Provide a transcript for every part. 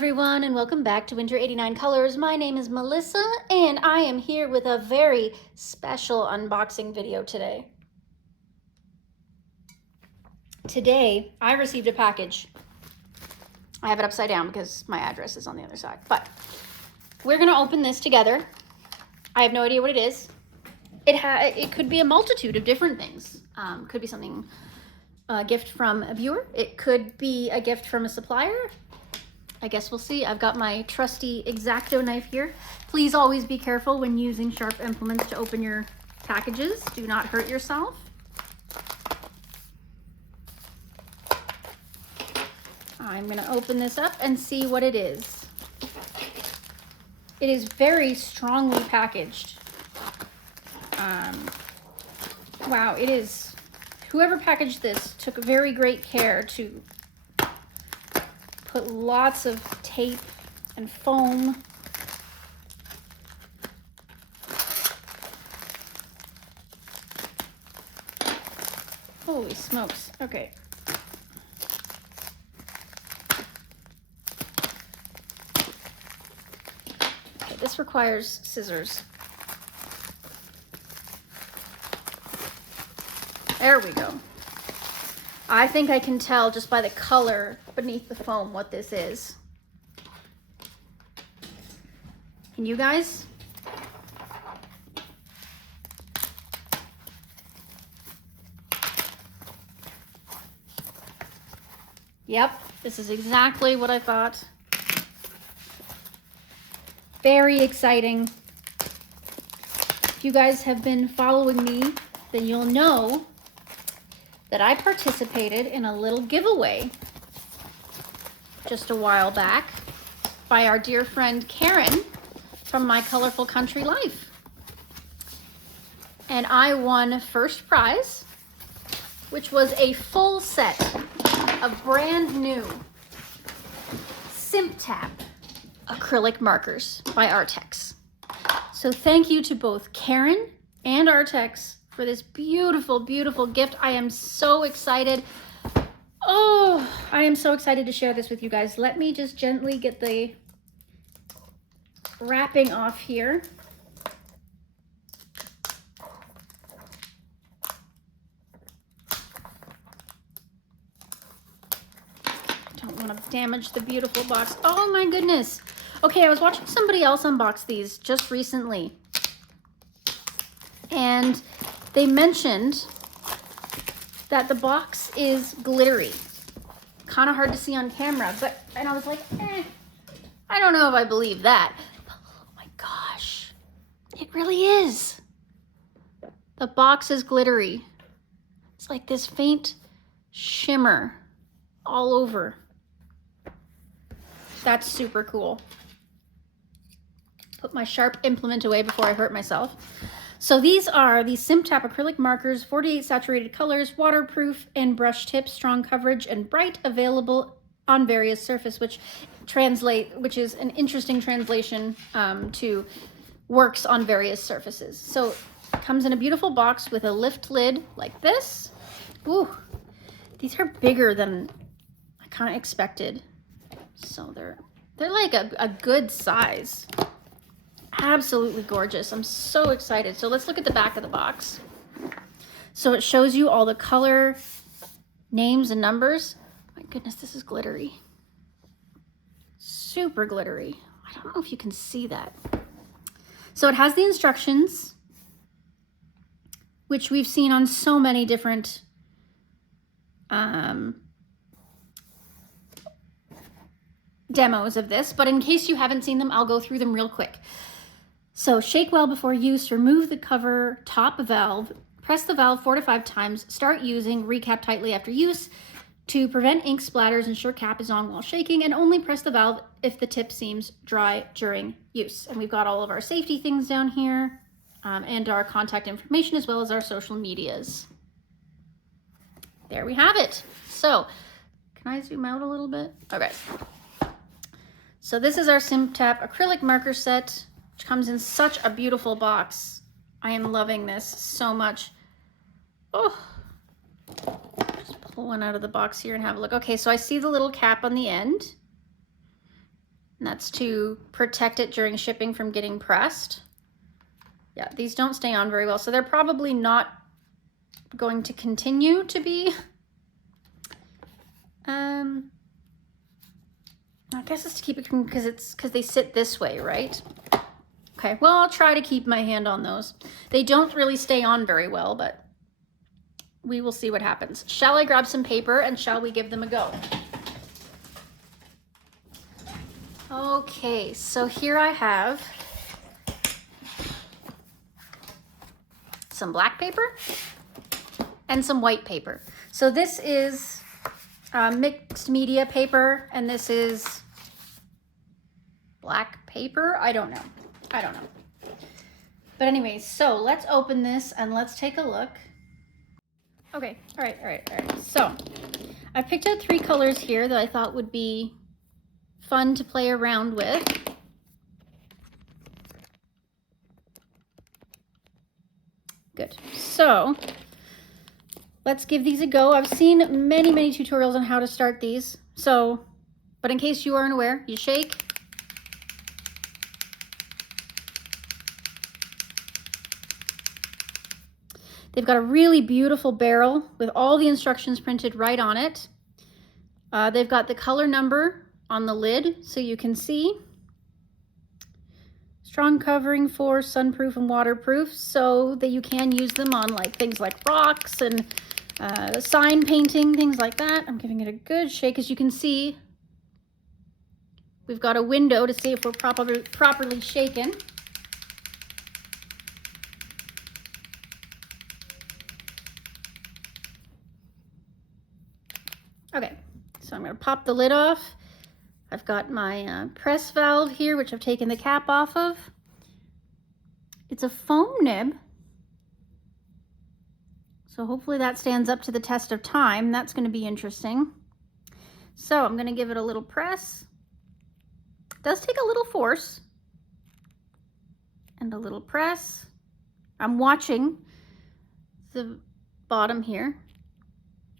everyone, and welcome back to Winter 89 Colors. My name is Melissa, and I am here with a very special unboxing video today. Today, I received a package. I have it upside down because my address is on the other side, but we're going to open this together. I have no idea what it is. It could be a multitude of different things. Could be something, a gift from a viewer. It could be a gift from a supplier. I guess we'll see. I've got my trusty X-Acto knife here. Please always be careful when using sharp implements to open your packages. Do not hurt yourself. I'm going to open this up and see what it is. It is very strongly packaged. Wow, it is. Whoever packaged this took very great care to put lots of tape and foam. Holy smokes. Okay. Okay, this requires scissors. There we go. I think I can tell just by the color beneath the foam what this is. Can you guys? Yep, this is exactly what I thought. Very exciting. If you guys have been following me, then you'll know that I participated in a little giveaway just a while back by our dear friend Karen from My Colorful Country Life. And I won first prize, which was a full set of brand new Simptap acrylic markers by Arrtx. So thank you to both Karen and Arrtx for this beautiful, beautiful gift. I am so excited. Oh, I am so excited to share this with you guys. Let me just gently get the wrapping off here. Don't want to damage the beautiful box. Oh my goodness. Okay, I was watching somebody else unbox these just recently, and they mentioned that the box is glittery. Kind of hard to see on camera, and I was like, I don't know if I believe that. But oh my gosh, it really is. The box is glittery. It's like this faint shimmer all over. That's super cool. Put my sharp implement away before I hurt myself. So these are the Simptap acrylic markers, 48 saturated colors, waterproof and brush tips, strong coverage, and bright, available on various surfaces, which is an interesting translation to works on various surfaces. So it comes in a beautiful box with a lift lid like this. Ooh, these are bigger than I kind of expected. So they're like a good size. Absolutely gorgeous. I'm so excited. So let's look at the back of the box. So it shows you all the color names and numbers. My goodness, this is glittery. Super glittery. I don't know if you can see that. So it has the instructions, which we've seen on so many different demos of this, but in case you haven't seen them, I'll go through them real quick. So shake well before use, remove the cover top valve, press the valve 4 to 5 times, start using, recap tightly after use. To prevent ink splatters, ensure cap is on while shaking, and only press the valve if the tip seems dry during use. And we've got all of our safety things down here, and our contact information, as well as our social medias. There we have it. So can I zoom out a little bit? Okay. So this is our Simptap acrylic marker set, which comes in such a beautiful box. I am loving this so much. Oh, just pull one out of the box here and have a look. Okay, so I see the little cap on the end. And that's to protect it during shipping from getting pressed. Yeah, these don't stay on very well, so they're probably not going to continue to be. I guess it's to keep it because they sit this way, right? Okay, well, I'll try to keep my hand on those. They don't really stay on very well, but we will see what happens. Shall I grab some paper and shall we give them a go? Okay, so here I have some black paper and some white paper. So this is mixed media paper, and this is black paper. I don't know. But anyways, so let's open this and let's take a look. Okay, all right. So I picked out 3 colors here that I thought would be fun to play around with. Good. So let's give these a go. I've seen many tutorials on how to start these. So, but in case you aren't aware, you shake. They've got a really beautiful barrel with all the instructions printed right on it. They've got the color number on the lid so you can see. Strong covering for sunproof and waterproof, so that you can use them on like things like rocks and sign painting, things like that. I'm giving it a good shake. As you can see, we've got a window to see if we're properly shaken. Okay, so I'm going to pop the lid off. I've got my press valve here, which I've taken the cap off of. It's a foam nib, so hopefully that stands up to the test of time. That's going to be interesting. So I'm going to give it a little press. It does take a little force. And a little press. I'm watching the bottom here.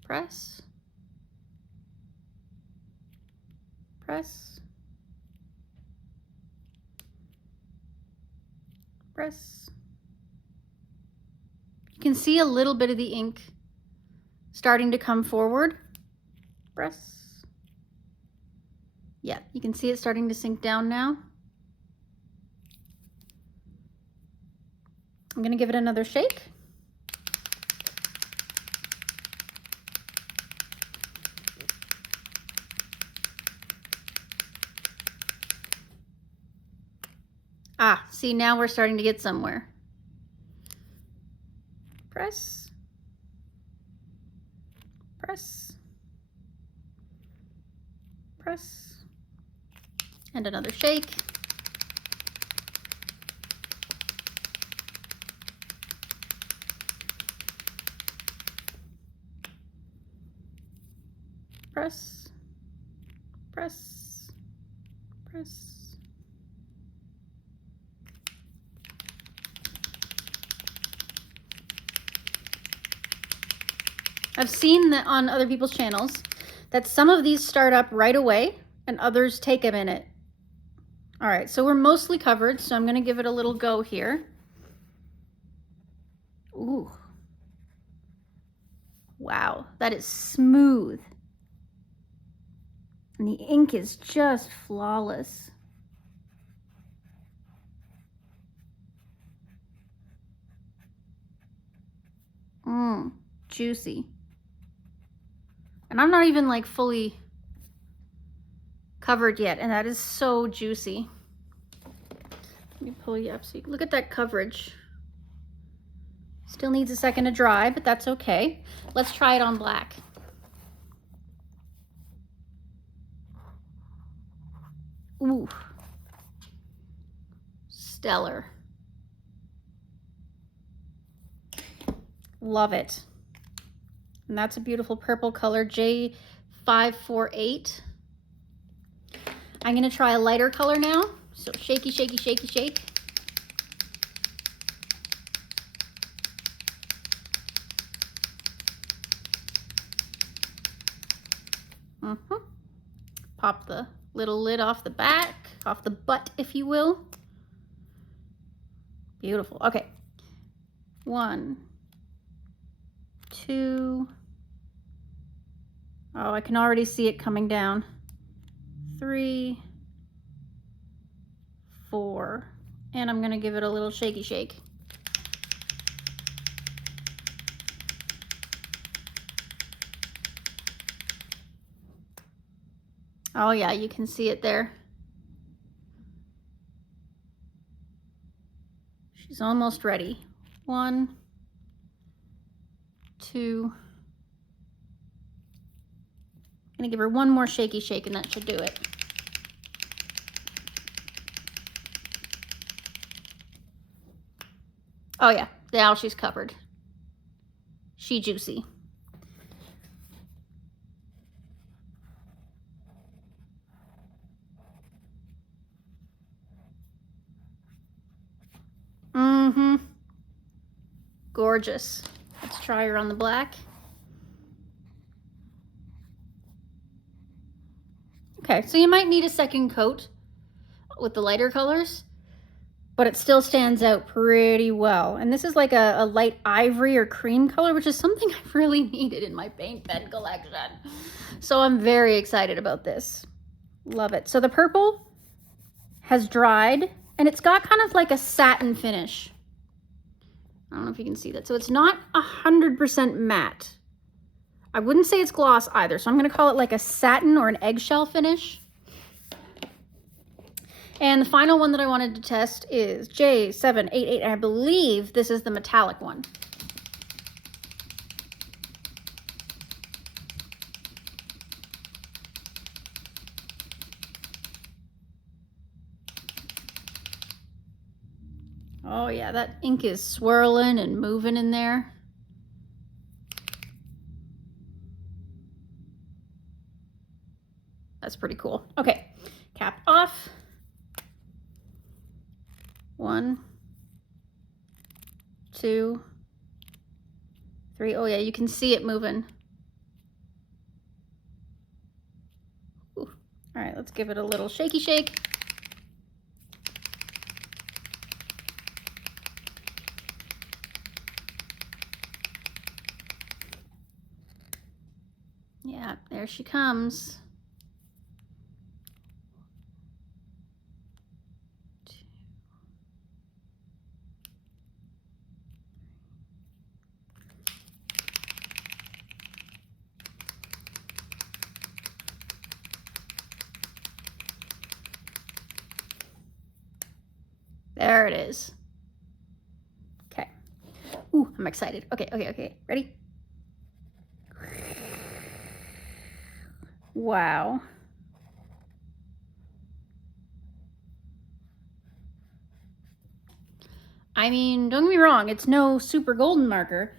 Press. Press. Press. You can see a little bit of the ink starting to come forward. Press. Yeah, you can see it starting to sink down now. I'm going to give it another shake. Ah, see, now we're starting to get somewhere. Press. Press. Press. And another shake. Press. Press. Press. I've seen that on other people's channels that some of these start up right away and others take a minute. All right, so we're mostly covered, so I'm gonna give it a little go here. Ooh. Wow, that is smooth. And the ink is just flawless. Juicy. And I'm not even like fully covered yet, and that is so juicy. Let me pull you up so you can look at that coverage. Still needs a second to dry, but that's okay. Let's try it on black. Ooh. Stellar. Love it. And that's a beautiful purple color, J548. I'm gonna try a lighter color now. So shaky, shaky, shaky, shake. Pop the little lid off the back. off the butt, if you will. Beautiful. Okay. 1, 2. Oh, I can already see it coming down. 3, 4. And I'm going to give it a little shaky shake. Oh yeah, you can see it there. She's almost ready. 1, 2. I'm gonna give her one more shaky shake and that should do it. Oh yeah, now she's covered. She juicy. Mm-hmm. Gorgeous. Let's try her on the black. Okay, so you might need a second coat with the lighter colors, but it still stands out pretty well. And this is like a light ivory or cream color, which is something I really needed in my paint pen collection. So I'm very excited about this. Love it. So the purple has dried and it's got kind of like a satin finish. I don't know if you can see that. So it's not 100% matte. I wouldn't say it's gloss either. So I'm going to call it like a satin or an eggshell finish. And the final one that I wanted to test is J788. And I believe this is the metallic one. Oh yeah, that ink is swirling and moving in there. That's pretty cool. Okay, cap off. 1, 2, 3. Oh yeah, you can see it moving. Ooh. All right, let's give it a little shaky shake. Yeah, there she comes. There it is. Okay. Ooh, I'm excited. Okay. Ready? Wow. I mean, don't get me wrong, it's no super golden marker,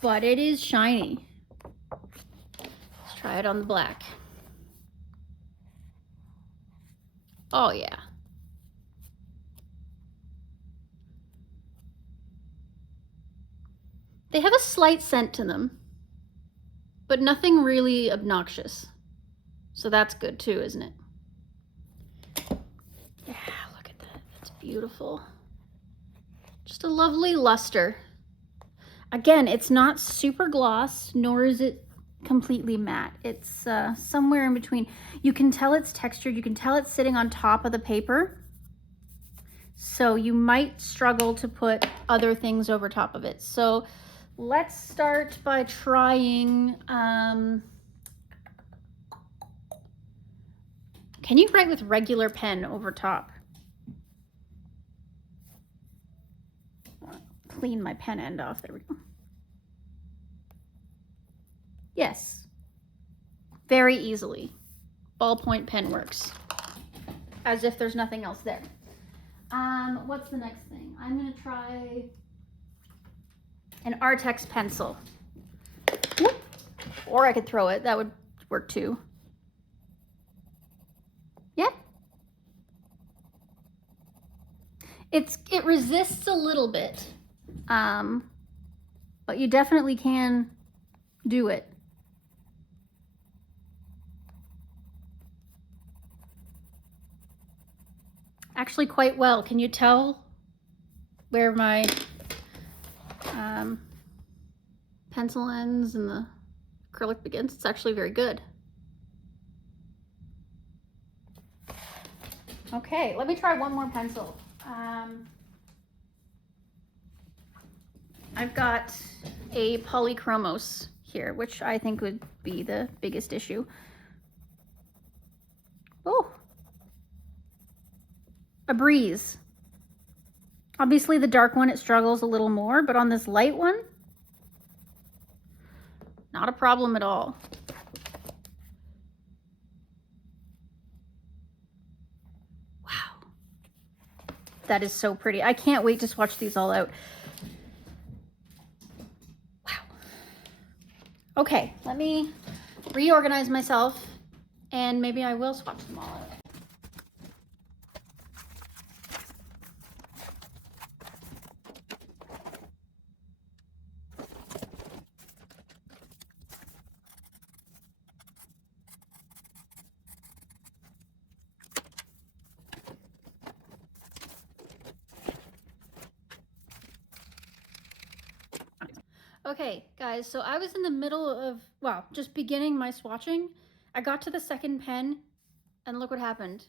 but it is shiny. Let's try it on the black. Oh yeah. They have a slight scent to them, but nothing really obnoxious. So that's good too, isn't it? Yeah, look at that. That's beautiful. Just a lovely luster. Again, it's not super gloss, nor is it completely matte. It's somewhere in between. You can tell it's textured. You can tell it's sitting on top of the paper. So you might struggle to put other things over top of it. So let's start by trying, can you write with regular pen over top? Clean my pen end off. There we go. Yes, very easily. Ballpoint pen works as if there's nothing else there. What's the next thing? I'm gonna try an Arrtx pencil. Whoop. Or I could throw it, that would work too. Yeah. It resists a little bit, but you definitely can do it. actually quite well. Can you tell where my pencil ends and the acrylic begins? It's actually very good. Okay, let me try one more pencil. I've got a polychromos here, which I think would be the biggest issue. Oh, a breeze. Obviously the dark one, it struggles a little more, but on this light one, not a problem at all. Wow. That is so pretty. I can't wait to swatch these all out. Wow. Okay, let me reorganize myself and maybe I will swatch them all out. Okay, guys, so I was in the middle of, well, just beginning my swatching. I got to the second pen, and look what happened.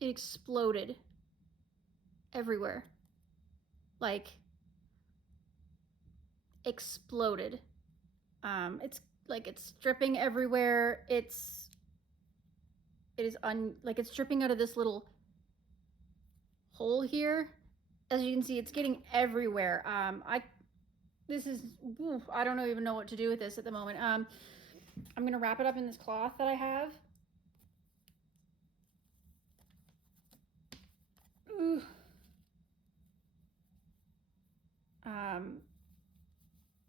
It exploded everywhere. Like, exploded. It's like it's dripping everywhere. It's dripping out of this little hole here. As you can see, it's getting everywhere. I don't even know what to do with this at the moment. I'm gonna wrap it up in this cloth that I have.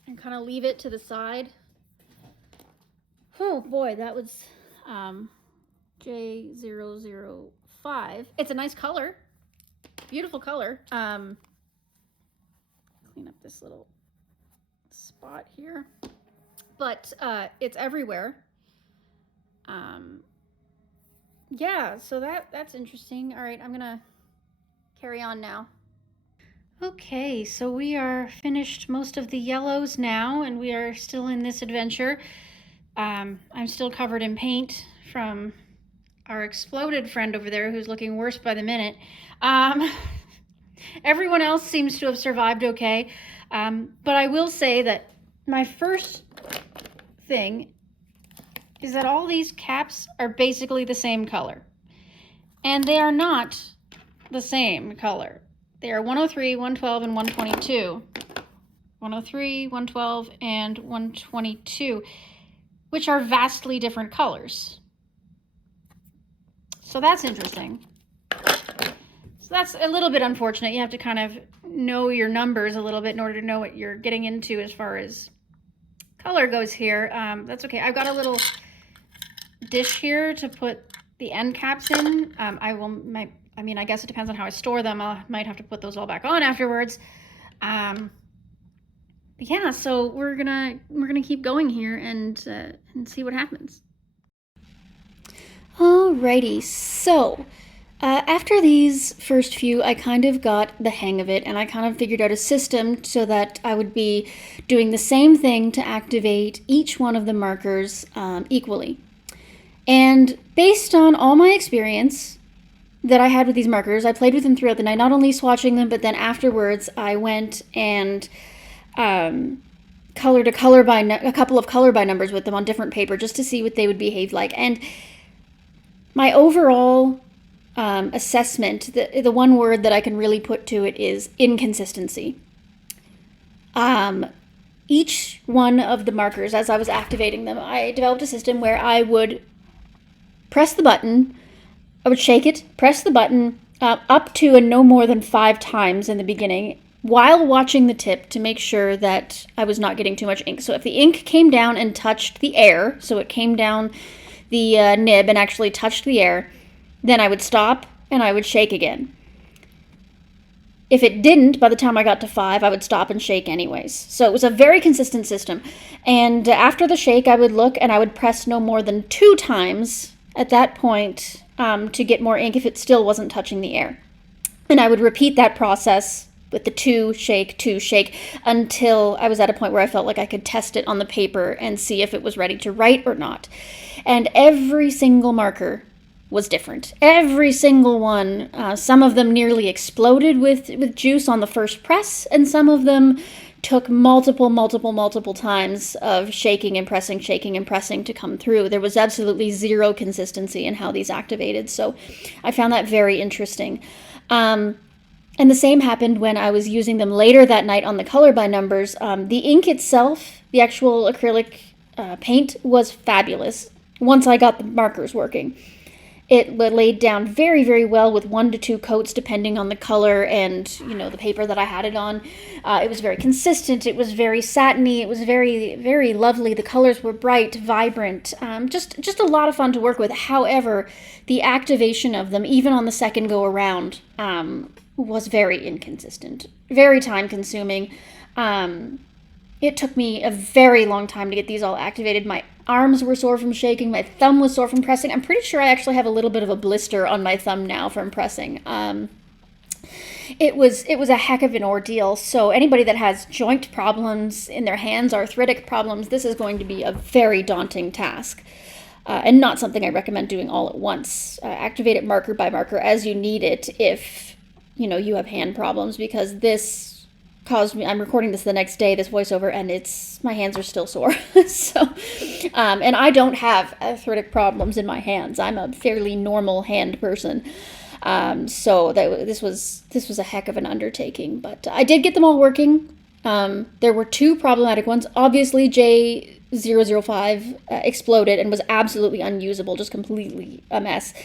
And kind of leave it to the side. Oh boy, that was J005. It's a nice color. Beautiful color. Clean up this little spot here. But it's everywhere. Yeah, so that's interesting. All right, I'm gonna carry on now. Okay, so we are finished most of the yellows now, and we are still in this adventure. I'm still covered in paint from our exploded friend over there who's looking worse by the minute. Everyone else seems to have survived okay. But I will say that my first thing is that all these caps are basically the same color. And they are not the same color. They are 103, 112, and 122. 103, 112, and 122, which are vastly different colors. So that's interesting. So that's a little bit unfortunate. You have to kind of know your numbers a little bit in order to know what you're getting into as far as color goes here. That's okay. I've got a little dish here to put the end caps in. I mean, I guess it depends on how I store them. I might have to put those all back on afterwards. Yeah, so we're gonna keep going here and see what happens. Alrighty, so after these first few, I kind of got the hang of it, and I kind of figured out a system so that I would be doing the same thing to activate each one of the markers equally. And based on all my experience that I had with these markers, I played with them throughout the night, not only swatching them, but then afterwards I went and colored a couple of color by numbers with them on different paper just to see what they would behave like. And my overall assessment, the one word that I can really put to it is inconsistency. Each one of the markers, as I was activating them, I developed a system where I would press the button, I would shake it, press the button up to and no more than 5 times in the beginning, while watching the tip to make sure that I was not getting too much ink. So if the ink came down and touched the air, so it came down the nib and actually touched the air, then I would stop and I would shake again. If it didn't, by the time I got to 5, I would stop and shake anyways. So it was a very consistent system. And after the shake, I would look and I would press no more than 2 times. At that point, to get more ink if it still wasn't touching the air. And I would repeat that process with the two shake, until I was at a point where I felt like I could test it on the paper and see if it was ready to write or not. And every single marker was different. Every single one. Some of them nearly exploded with juice on the first press, and some of them took multiple times of shaking and pressing to come through. There was absolutely zero consistency in how these activated, so I found that very interesting. And the same happened when I was using them later that night on the color by numbers. The ink itself, the actual acrylic paint, was fabulous once I got the markers working. It laid down very well with 1 to 2 coats depending on the color and, the paper that I had it on. It was very consistent. It was very satiny. It was very lovely. The colors were bright, vibrant, just a lot of fun to work with. However, the activation of them, even on the second go around, was very inconsistent, very time consuming. It took me a very long time to get these all activated. My arms were sore from shaking. My thumb was sore from pressing. I'm pretty sure I actually have a little bit of a blister on my thumb now from pressing. It was a heck of an ordeal. So anybody that has joint problems in their hands, arthritic problems, this is going to be a very daunting task. And not something I recommend doing all at once. Activate it marker by marker as you need it if, you have hand problems, because this caused me, I'm recording this the next day, this voiceover, and my hands are still sore. So, and I don't have arthritic problems in my hands. I'm a fairly normal hand person. So this was a heck of an undertaking, but I did get them all working. There were 2 problematic ones. Obviously, J005 exploded and was absolutely unusable, just completely a mess.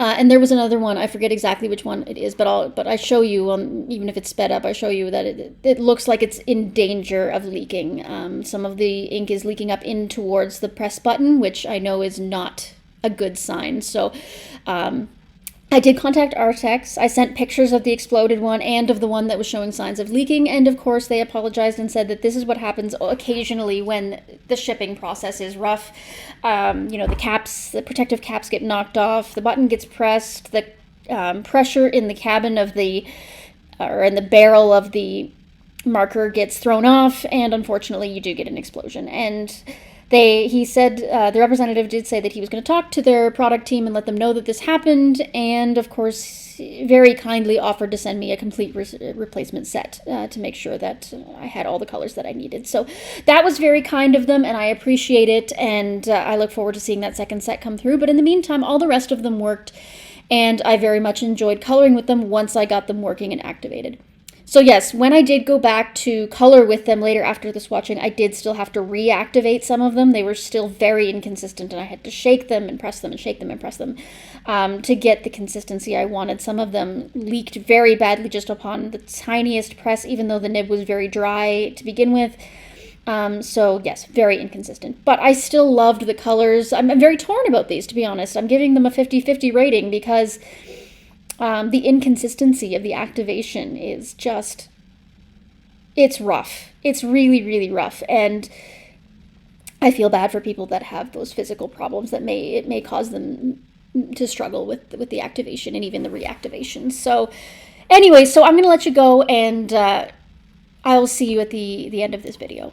And there was another one, I forget exactly which one it is, but I show you, even if it's sped up, I show you that it looks like it's in danger of leaking. Some of the ink is leaking up in towards the press button, which I know is not a good sign. So I did contact Arrtx. I sent pictures of the exploded one and of the one that was showing signs of leaking, and of course they apologized and said that this is what happens occasionally when the shipping process is rough. The protective caps get knocked off, the button gets pressed, the pressure in the cabin of or in the barrel of the marker gets thrown off, and unfortunately you do get an explosion. And he said, the representative did say that he was going to talk to their product team and let them know that this happened, and of course very kindly offered to send me a complete replacement set to make sure that I had all the colors that I needed. So that was very kind of them, and I appreciate it, and I look forward to seeing that second set come through. But in the meantime, all the rest of them worked, and I very much enjoyed coloring with them once I got them working and activated. So yes, when I did go back to color with them later after the swatching, I did still have to reactivate some of them. They were still very inconsistent, and I had to shake them and press them and shake them and press them to get the consistency I wanted. Some of them leaked very badly just upon the tiniest press, even though the nib was very dry to begin with. So yes, very inconsistent. But I still loved the colors. I'm very torn about these, to be honest. I'm giving them a 50-50 rating because the inconsistency of the activation is just, it's rough. It's really rough. And I feel bad for people that have those physical problems that it may cause them to struggle with the activation and even the reactivation. So anyway, so I'm going to let you go, and I will see you at the end of this video.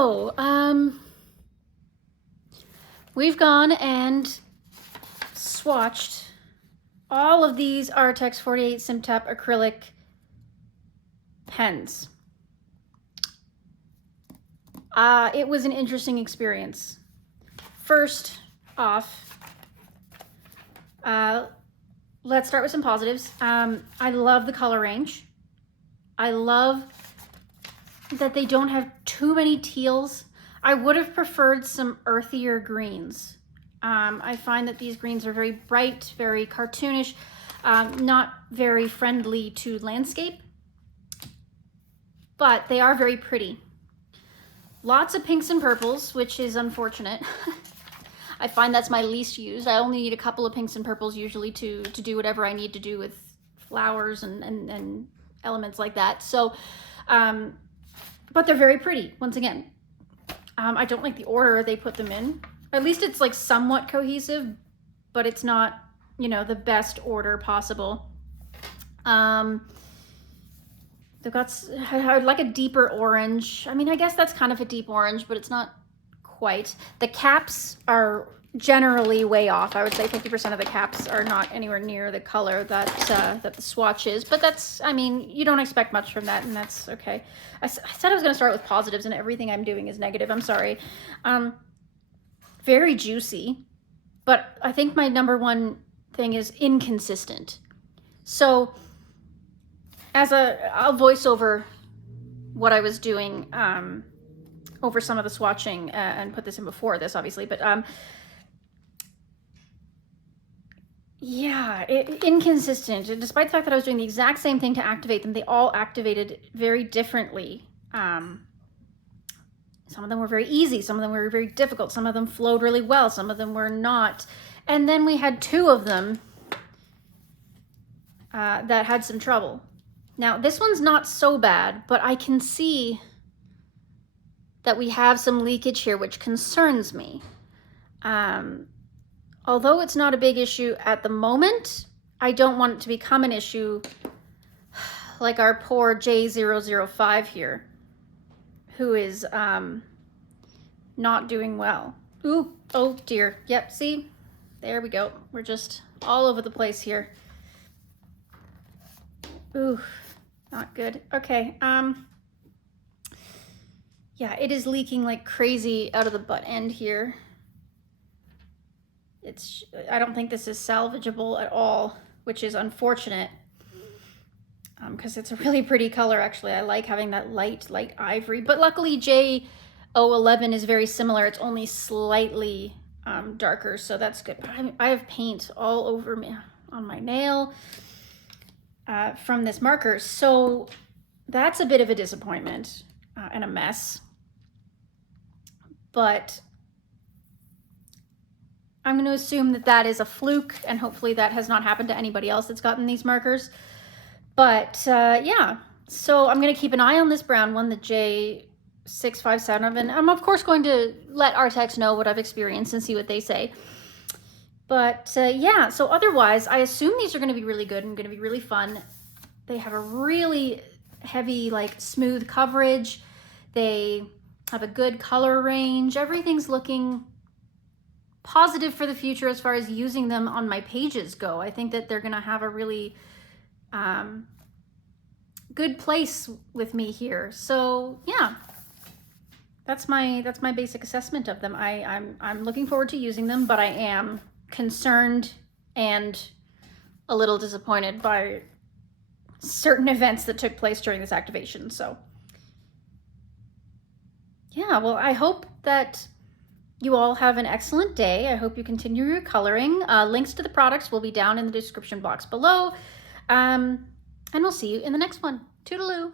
So, we've gone and swatched all of these Arrtx 48 Simptap acrylic pens. It was an interesting experience. First off, let's start with some positives. I love the color range. I love that they don't have too many teals. I would have preferred some earthier greens. I find that these greens are very bright, very cartoonish, not very friendly to landscape, but they are very pretty. Lots of pinks and purples, which is unfortunate. I find that's my least used. I only need a couple of pinks and purples usually to do whatever I need to do with flowers and elements like that. So, but they're very pretty, once again. I don't like the order they put them in. At least it's like somewhat cohesive, but it's not, you know, the best order possible. They've got like a deeper orange. I mean, I guess that's kind of a deep orange, but it's not quite. The caps are generally way off. I would say 50% of the caps are not anywhere near the color that that the swatch is, but that's, I mean, you don't expect much from that, and that's okay. I said I was going to start with positives, and everything I'm doing is negative. I'm sorry. Very juicy, but I think my number one thing is inconsistent. So I'll voice over what I was doing over some of the swatching and put this in before this, obviously, but yeah, inconsistent. Despite the fact that I was doing the exact same thing to activate them, they all activated very differently. Some of them were very easy, some of them were very difficult, some of them flowed really well, some of them were not. And then we had two of them that had some trouble. Now, this one's not so bad, but I can see that we have some leakage here, which concerns me. Although it's not a big issue at the moment, I don't want it to become an issue like our poor J005 here, who is not doing well. Ooh, oh dear. Yep, see? There we go. We're just all over the place here. Ooh, not good. Okay, yeah, it is leaking like crazy out of the butt end here. I don't think this is salvageable at all, which is unfortunate, because it's a really pretty color, actually. I like having that light ivory, but luckily J011 is very similar. It's only slightly darker, so that's good. I have paint all over me on my nail from this marker, so that's a bit of a disappointment and a mess. But I'm going to assume that that is a fluke, and hopefully that has not happened to anybody else that's gotten these markers. But yeah, so I'm going to keep an eye on this brown one, the J657, and I'm of course going to let Arrtx know what I've experienced and see what they say. But yeah, so otherwise, I assume these are going to be really good and going to be really fun. They have a really heavy, like, smooth coverage. They have a good color range. Everything's looking positive for the future as far as using them on my pages go. I think that they're going to have a really good place with me here. So yeah, that's my basic assessment of them. I'm looking forward to using them, but I am concerned and a little disappointed by certain events that took place during this activation. So yeah, well, I hope that you all have an excellent day. I hope you continue your coloring. Links to the products will be down in the description box below. And we'll see you in the next one. Toodaloo.